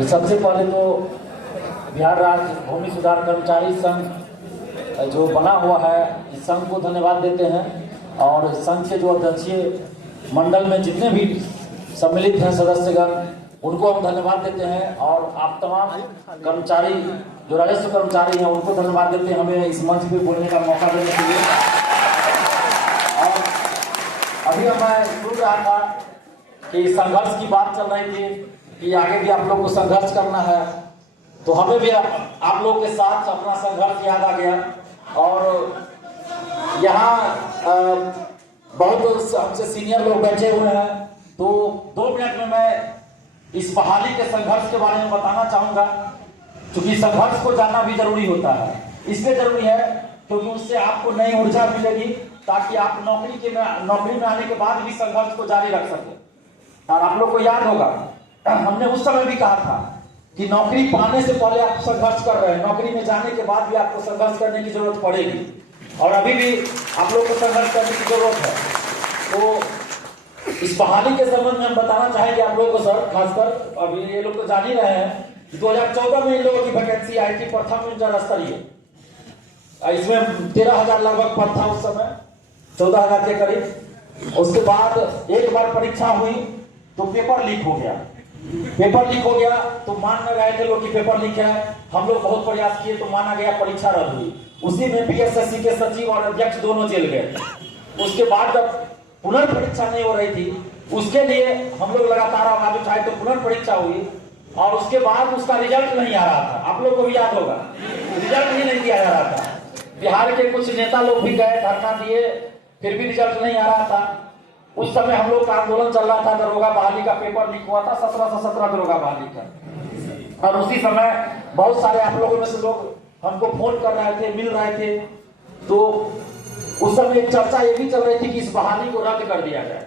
सबसे पहले तो बिहार राज्य भूमि सुधार कर्मचारी संघ जो बना हुआ है, इस संघ को धन्यवाद देते हैं। और संघ के जो अध्यक्षीय मंडल में जितने भी सम्मिलित हैं सदस्यगण, उनको हम धन्यवाद देते हैं। और आप तमाम कर्मचारी जो राजस्व कर्मचारी हैं, उनको धन्यवाद देते हैं हमें इस मंच पे बोलने का मौका देने के लिए। और अभी मैं सुन रहा था कि संघर्ष की बात चल रही थी कि आगे भी आप लोग को संघर्ष करना है, तो हमें भी आप लोग के साथ अपना संघर्ष याद आ गया। और यहाँ बहुत हमसे सीनियर लोग बैठे हुए हैं, तो 2 मिनट में मैं इस बहाली के संघर्ष के बारे में बताना चाहूंगा। क्योंकि संघर्ष को जानना भी जरूरी होता है, इसलिए जरूरी है क्योंकि उससे आपको नई ऊर्जा मिलेगी, ताकि आप नौकरी में आने के बाद भी संघर्ष को जारी रख सके। और आप लोग को याद होगा, हमने उस समय भी कहा था कि नौकरी पाने से पहले आप संघर्ष कर रहे हैं, नौकरी में जाने के बाद भी आपको संघर्ष करने की जरूरत पड़ेगी। और अभी भी आप लोग को संघर्ष करने की जरूरत है। तो इस बहाली के संबंध में हम बताना चाहेंगे आप लोगों को सर, खासकर अभी ये लोग तो जान ही रहे हैं कि 2014 में इन लोगों की वैकेंसी आई थी प्रथम इंटर स्तरीय। इसमें 13,000 लगभग पद था उस समय, 14,000 के करीब। उसके बाद एक बार परीक्षा हुई तो पेपर लीक हो गया। पेपर लीक हो गया तो मान न गए थे लोग कि पेपर लीक है। हम लोग बहुत प्रयास किए तो माना गया, परीक्षा रद्द हुई। उसी में बीएसएससी के सचिव और अध्यक्ष दोनों जेल गए। उसके बाद जब पुनर्परीक्षा नहीं हो रही थी, उसके लिए हम लोग लगातार आवाज उठाए तो पुनर्परीक्षा हुई। और उसके बाद उसका रिजल्ट नहीं आ रहा था, आप लोग को भी याद होगा, रिजल्ट ही नहीं दिया जा रहा था। बिहार के कुछ नेता लोग भी गए, धरना दिए, फिर भी रिजल्ट नहीं आ रहा था। उस समय हम लोग का आंदोलन चल रहा था, दरोगा बहाली का पेपर लीक हुआ था, 17 से 17 दरोगा बहाली का। और उसी समय बहुत सारे आप लोगों में से लोग हमको फोन कर रहे थे, मिल रहे थे। तो उस समय एक चर्चा ये भी चल रही थी कि इस बहाली को रद्द कर दिया जाए,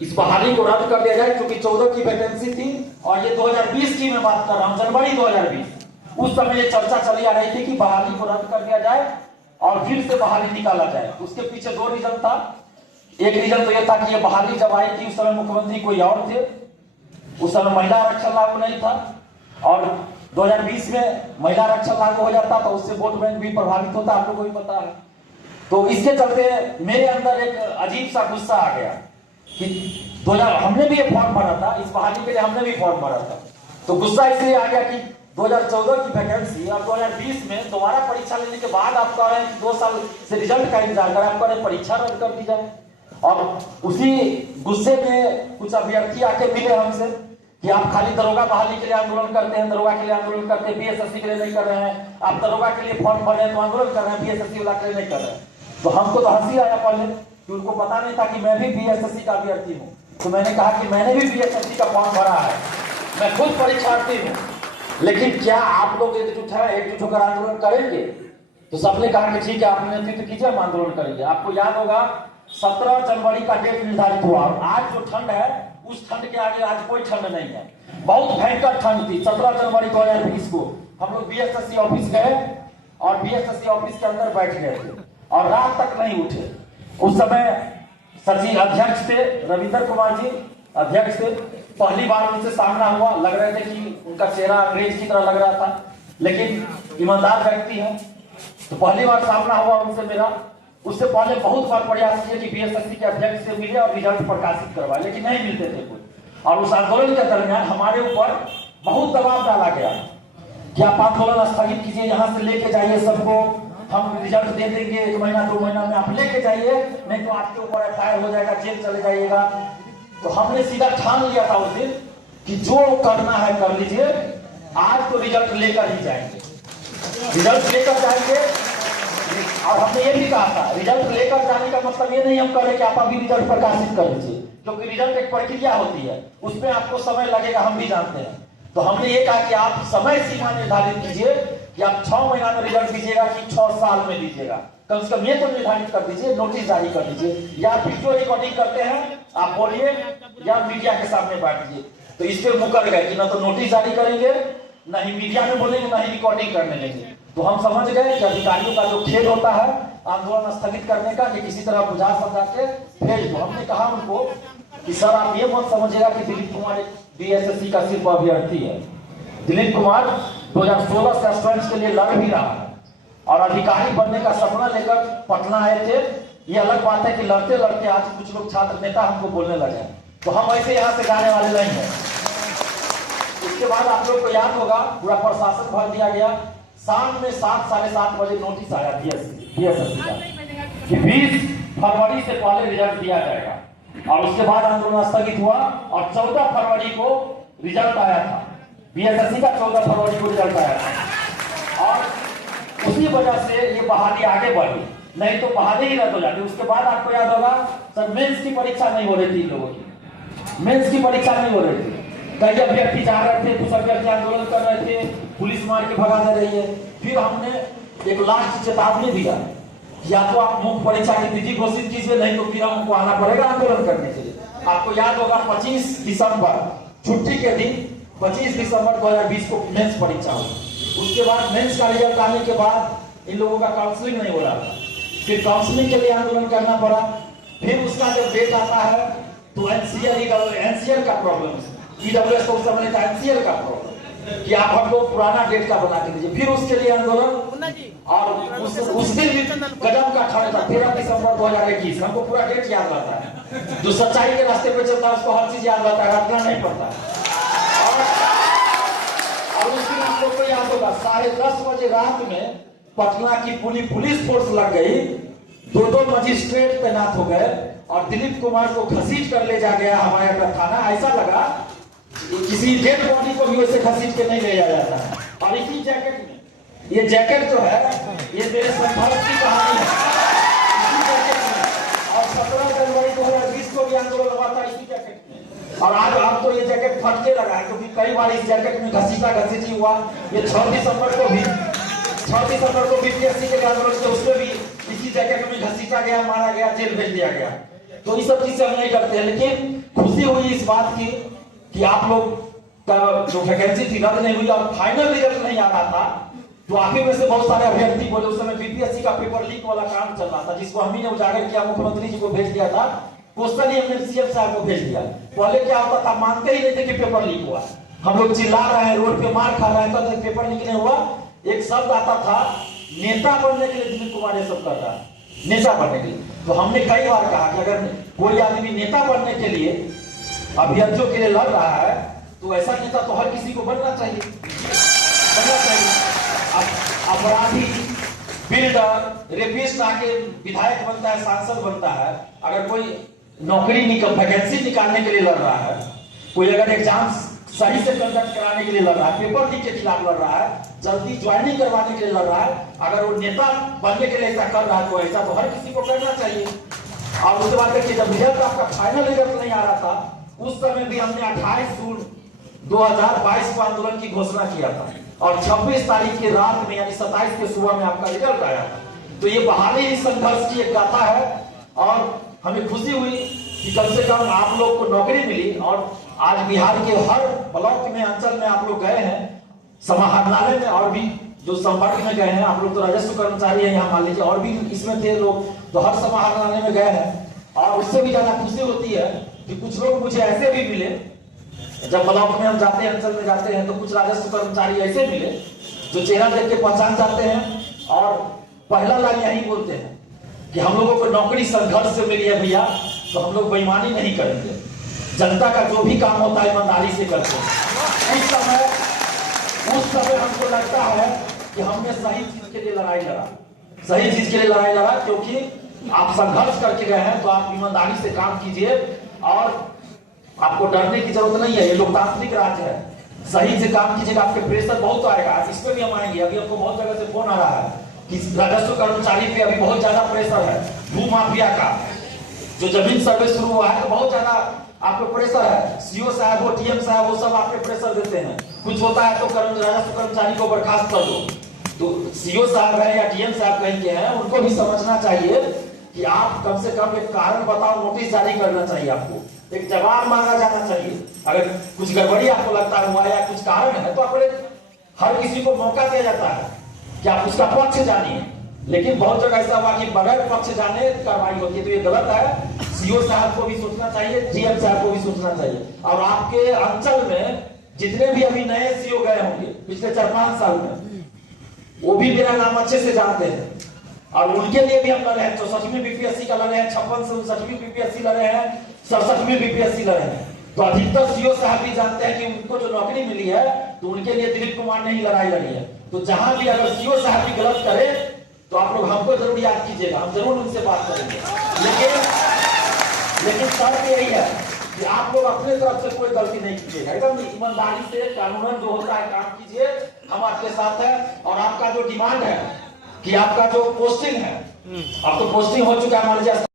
इस बहाली को रद्द कर दिया जाए, क्योंकि 14 की वैकेंसी थी और ये 2020 की मैं बात कर रहा हूँ, जनवरी 2020। उस समय ये चर्चा चली आ रही थी कि बहाली को रद्द कर दिया जाए और फिर से बहाली निकाला जाए। उसके पीछे 2 रीजन था। एक रीजन तो यह था कि ये बहाली जब आई थी उस समय मुख्यमंत्री कोई और थे, उस समय महिला आरक्षण लागू नहीं था। और 2020 में महिला आरक्षण लागू हो जाता तो उससे वोट बैंक भी प्रभावित होता, आप लोगों को भी पता है। तो इसके चलते मेरे अंदर एक अजीब सा गुस्सा आ गया कि 2000 हमने भी ये फॉर्म भरा था, इस बहाली के लिए हमने भी फॉर्म भरा था। तो गुस्सा इसलिए आ गया कि 2014 की वैकेंसी और 2020 में दोबारा परीक्षा लेने के बाद आप कह रहे हैं कि 2 साल से रिजल्ट का इंतजार करें, आप कह रहे परीक्षा रद्द कर दी जाए। और उसी गुस्से में कुछ अभ्यर्थी आके मिले हमसे कि आप खाली दरोगा बहाली के लिए आंदोलन करते हैं, दरोगा के लिए आंदोलन करते हैं, बीएसएससी के लिए नहीं कर रहे हैं। आप दरोगा के लिए फॉर्म भर रहे हैं तो आंदोलन कर रहे हैं, बीएसएससी वाला के लिए नहीं कर रहे हैं। तो हमको तो हंसी आया पहले कि उनको पता नहीं था कि मैं भी बीएसएससी का अभ्यर्थी हूँ। तो मैंने कहा कि मैंने भी बीएसएससी का फॉर्म भरा है, मैं खुद परीक्षार्थी हूँ, लेकिन क्या आप लोग एकजुट होकर आंदोलन करेंगे? तो सबने कहा कि ठीक है, आप नेतृत्व कीजिए, हम आंदोलन करेंगे। आपको याद होगा 17 जनवरी का डेट निर्धारित हुआ और आज जो ठंड है उस ठंड के आगे आज कोई ठंड नहीं है। बहुत भयंकर ठंड थी। 17 जनवरी 2020 को हम लोग बीएसएससी ऑफिस गए और बीएसएससी ऑफिस के अंदर बैठ गए थे और रात तक नहीं उठे। उस समय सचिव अध्यक्ष थे, रविंद्र कुमार जी अध्यक्ष थे। पहली बार उनसे सामना हुआ, लग रहे थे कि उनका चेहरा अंग्रेज की तरह लग रहा था, लेकिन ईमानदार व्यक्ति है। तो पहली बार सामना हुआ उनसे मेरा। उससे पहले बहुत बार प्रयास किए कि बीएसएससी के अध्यक्ष से मिले और रिजल्ट प्रकाशित करवाए, लेकिन नहीं मिलते थे कोई। और उस आंदोलन के दरमियान हमारे ऊपर बहुत दबाव डाला गया कि आप आंदोलन स्थगित कीजिए, यहाँ से लेके जाइए सबको, हम रिजल्ट दे देंगे 1 महीना 2 महीना में, आप लेके जाइए, नहीं तो आपके ऊपर एफआईआर हो जाएगा, जेल चले जाइएगा। तो हमने सीधा ठान लिया था उस दिन कि जो करना है कर लीजिए, आज तो रिजल्ट लेकर ही जाएंगे, रिजल्ट लेकर जाएंगे। और हमने ये भी कहा था, रिजल्ट लेकर जाने का मतलब ये नहीं हम कह रहे कि आप अभी रिजल्ट प्रकाशित कर लीजिए, क्योंकि रिजल्ट एक प्रक्रिया होती है, उसमें आपको समय लगेगा, हम भी जानते हैं। तो हमने ये कहा कि आप समय सीमा निर्धारित कीजिए कि आप 6 महीना में रिजल्ट दीजिएगा कि 6 साल में दीजिएगा। कम से कम ये तो निर्धारित कर दीजिए, नोटिस जारी कर दीजिए, या वीडियो रिकॉर्डिंग करते हैं आप बोलिए या मीडिया के सामने बांट दीजिए। तो इस पे मुकर गए कि ना तो नोटिस जारी करेंगे, ना ही मीडिया में बोलेंगे, ना ही रिकॉर्डिंग करने देंगे। तो हम समझ गए कि अधिकारियों का जो खेल होता है आंदोलन स्थगित करने का, कि किसी तरह बुझा समझा के भेज दो। हमने कहा उनको कि सर आप ये मत समझिएगा कि दिलीप कुमार बीएसएससी का सिर्फ अभ्यर्थी है, दिलीप कुमार 2016 से स्टूडेंट्स के लिए लड़ भी रहा है और अधिकारी बनने का सपना लेकर पटना आए थे। ये अलग बात है कि लड़ते लड़ते आज कुछ लोग छात्र नेता हमको बोलने लगे, तो हम ऐसे यहाँ से जाने वाले नहीं हैं। इसके बाद आप लोग को याद होगा पूरा प्रशासन भर दिया गया। शाम में 7 साढ़े 7 बजे नोटिस आया बीएसएससी का कि 20 फरवरी से पहले रिजल्ट दिया जाएगा और उसके बाद आंदोलन स्थगित हुआ और 14 फरवरी को रिजल्ट आया था। बीएसएससी का 14 फरवरी को रिजल्ट आया था और उसी वजह से ये बहाली आगे बढ़ी, नहीं तो बहाली ही रद्द हो जाती। उसके बाद आपको याद होगा सर मेंस की परीक्षा नहीं हो रही थी, इन लोगों की मेंस की परीक्षा नहीं हो रही थी। कई अभ्यर्थी जा रहे थे, कुछ अभ्यर्थी आंदोलन कर रहे थे, पुलिस मार के भगा दे रही है। फिर हमने एक लास्ट चेतावनी दिया, या तो आप मुख्य परीक्षा की तिथि घोषित कीजिए, नहीं तो फिर हमको आना पड़ेगा आंदोलन करने के लिए। आपको याद होगा 25 दिसंबर छुट्टी के दिन 25 दिसंबर 2020 को मेंस परीक्षा हुई। उसके बाद मेंस का रिजल्ट आने के बाद इन लोगों का काउंसलिंग नहीं हो रहा था, फिर काउंसलिंग के लिए आंदोलन करना पड़ा। फिर उसका जब डेट आता है तो एनसीएल का प्रॉब्लम, ईडब्ल्यूएस को उस समय था एनसीएल का प्रॉब्लम कि आप हमको पुराना डेट का बना के दीजिए। फिर उसके लिए आंदोलन और उस दिन भी कदम का खड़ा था 13 दिसंबर 2021। हमको पूरा डेट याद रहता है, जो सच्चाई के रास्ते पे चलता है उसको हर चीज याद रहता है, रखना नहीं पड़ता। और उस दिन आप लोग को याद होगा 10:30 बजे रात में पटना की पूरी पुलिस फोर्स लग गई, 2 मजिस्ट्रेट तैनात हो गए और दिलीप कुमार को घसीट कर ले जा गया हमारे अड्डा थाना। ऐसा लगा किसी डेड बॉडी को भी वैसे घसीट के नहीं ले जाया जाता है। और इसी जैकेट में, ये जैकेट जो है ये मेरे संघर्ष की कहानी है, इसी जैकेट में। और 17 जनवरी 2020 को भी आंदोलन हुआ था इसी जैकेट में। और आज अब तो ये जैकेट फटने लगा है क्योंकि कई बार इस जैकेट में घसीटा घसीटी हुआ। ये 6 दिसंबर को बीपीएससी के आंदोलन से उसमें भी इसी जैकेट में घसीटा गया, मारा गया, जेल भेज दिया गया। तो इस सब चीज से हम नहीं करते हैं, लेकिन खुशी हुई इस बात की कि आप लोग का जो वैकेंसी थी रद्द नहीं हुई और फाइनल रिजल्ट नहीं आ रहा था। तो आप ही में से बहुत सारे अभ्यर्थी बोले, उस समय बीपीएससी का पेपर लीक वाला काम चल रहा था जिसको हम ही ने उजागर किया, मुख्यमंत्री जी को भेज दिया था। क्वेश्चन ही हमने सीएम साहब को भेज दिया। पहले क्या होता था, मानते ही नहीं थे कि पेपर लीक हुआ। हम लोग चिल्ला रहे हैं, रोड पे मार खा रहे हैं, तो पेपर लीक नहीं हुआ। एक शब्द आता था नेता बनने के लिए, दिलीप कुमार ये सब करता है नेता बनने के लिए। तो हमने कई बार कहा कि अगर कोई आदमी नेता बनने के लिए अभ्यर्थियों के लिए लड़ रहा है तो ऐसा नेता तो हर किसी को बनना चाहिए। अपराधी, बिल्डर, रेपिस्ट आके विधायक बनता है, सांसद बनता है। अगर कोई नौकरी वैकेंसी निकालने के लिए लड़ रहा है, कोई अगर एग्जाम सही से कंडक्ट कराने के लिए लड़ रहा है, पेपर लीक के खिलाफ लड़ रहा है, जल्दी ज्वाइनिंग करवाने के लिए लड़ रहा है, अगर वो नेता बनने के लिए ऐसा कर रहा है तो ऐसा तो हर किसी को करना चाहिए। और उसके बाद देखिए जब रिजल्ट आपका फाइनल रिजल्ट नहीं आ रहा था, उस समय भी हमने 28 जून 2022 को आंदोलन की घोषणा किया था और 26 तारीख की रात में यानी 27 के सुबह में आपका रिजल्ट आया था। तो ये बहाली ही संघर्ष की एक गाथा है और हमें खुशी हुई कि कम से कम आप लोग को नौकरी मिली। और आज बिहार के हर ब्लॉक में, अंचल में आप लोग गए हैं, समाहरणालय में और भी जो संपर्क में गए हैं। आप लोग तो राजस्व कर्मचारी हैं यहाँ, मान लीजिए, और भी इसमें थे लोग, तो हर समाहरणालय में गए हैं। और उससे भी ज्यादा खुशी होती है कि कुछ लोग मुझे ऐसे भी मिले, जब ब्लॉक में हम जाते हैं, अंचल में जाते हैं, तो कुछ राजस्व कर्मचारी ऐसे मिले जो चेहरा देख के पहचान जाते हैं और पहला लाइन यही बोलते हैं कि हम लोगों को नौकरी संघर्ष से मिली है भैया, तो हम लोग बेईमानी नहीं करेंगे, जनता का जो भी काम होता है ईमानदारी से करते हैं। उस समय हमको लगता है कि हमने सही चीज के लिए लड़ाई लड़ा, सही चीज के लिए लड़ाई लड़ा, क्योंकि आप संघर्ष करके गए हैं तो आप ईमानदारी से काम कीजिए और आपको डरने की जरूरत नहीं है। ये लोकतांत्रिक राज्य है, सही से काम कीजिएगा। आपके प्रेशर बहुत आएगा, इस पे भी हम आएंगे। अभी हमको बहुत जगह से फोन आ रहा है कि राजस्व कर्मचारी पे अभी बहुत ज्यादा प्रेशर है, भू माफिया का जो जमीन सर्वे शुरू हुआ है तो बहुत ज्यादा आप पे प्रेशर है। सीओ साहब हो, टीएम साहब हो, सब आप पे प्रेशर देते हैं। कुछ होता है तो राजस्व कर्मचारी को बर्खास्त कर दो। तो सीओ साहब है या टीएम साहब कहीं के हैं, उनको भी समझना चाहिए कि आप कम से कम एक कारण बताओ, नोटिस जारी करना चाहिए, आपको एक जवाब मांगा जाना चाहिए। अगर कुछ गड़बड़ी आपको लगता है हुआ या कुछ कारण है तो अपने हर किसी को मौका दिया जाता है कि आप उसका पक्ष जानिए। लेकिन बहुत जगह ऐसा हुआ कि बगैर पक्ष जाने कार्रवाई होती है, तो ये गलत है। सीओ साहब को भी सोचना चाहिए, टीएम साहब को भी सोचना चाहिए। और आपके अंचल में जितने भी अभी नए सीओ गए होंगे पिछले 4-5 साल में, वो भी मेरा नाम अच्छे से जानते हैं और उनके लिए भी हम लड़े हैं। 64वीं बीपीएससी का लड़े हैं, 56 से 59वीं बीपीएससी लड़े हैं, 67वीं बीपीएससी लड़े हैं। तो अधिकतर सीओ साहब भी जानते हैं कि उनको जो नौकरी मिली है तो उनके लिए दिलीप कुमार ने ही लड़ाई लड़ी है। तो जहां भी अगर सीओ साहब भी गलत करे तो आप लोग हमको जरूर याद कीजिएगा, हम जरूर उनसे बात करेंगे। लेकिन शर्त यही है कि आप लोग अपने तरफ से कोई गलती नहीं कीजिएगा, एकदम ईमानदारी से कानूनन जो होता है काम कीजिए, हम आपके साथ हैं। और आपका जो डिमांड है कि आपका जो पोस्टिंग है, अब तो पोस्टिंग हो चुका है, मान लीजिए